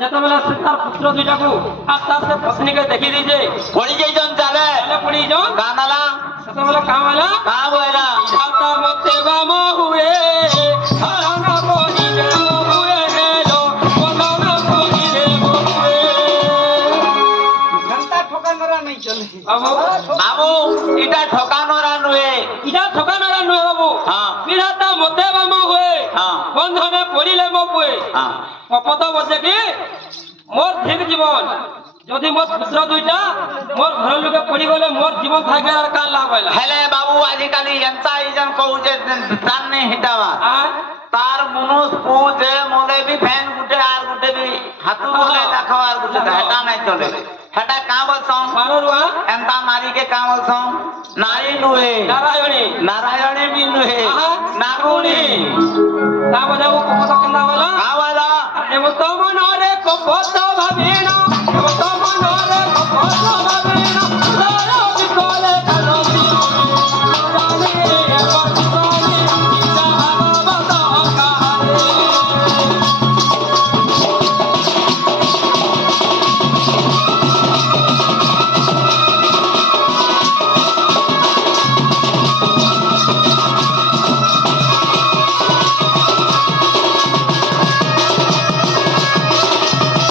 যেতবেলা সে তার পুত্র দুইটাকে আর তার সে পত্নীকে দেখি দিয়েছে পড়ি যাইজন চালে পড়ি যান কানালা সেতবেলা কাম হলা কাম হইলা ইহাতা মতে বাম হুয়ে হারানা বহিলে হুয়ে হেলো বদনা বহিলে হুয়ে ঘন্টা ঠকানোরা নাই চলে বাবু এটা ঠকানোরা নুহে ইটা ঠকানোরা নয় বাবু হ্যাঁ ইহাতা মতে বাম হুয়ে হ্যাঁ বন্ধনে পড়িলে মো হুয়ে হ্যাঁ কপত বসে কি মোর ঠিক জীবন যদি মোর পুত্র দুইটা মোর ঘর লোকে পড়ি গলে মোর জীবন থাকে আর কার লাভ হইলা হেলে বাবু আজিকালি এন্তা ইজন কହୁছে তার নে হিটাবা তার মনুষ পুজে মোলে भी फैन गुटे आर गुटे भी हाथू बोले देखो आर गुटे हटा नहीं चले हटा का बोलसों মানরুয়া एंता नारी के का बोलसों नारी नुहे নারায়ণী नारायणी भी नुहे आहा। नागुणी তা বজাবো কপত কেন্দা বলা का वाला এব তো মনরে কপত ভাবিনা এব তো মনরে কপত ভাবিনা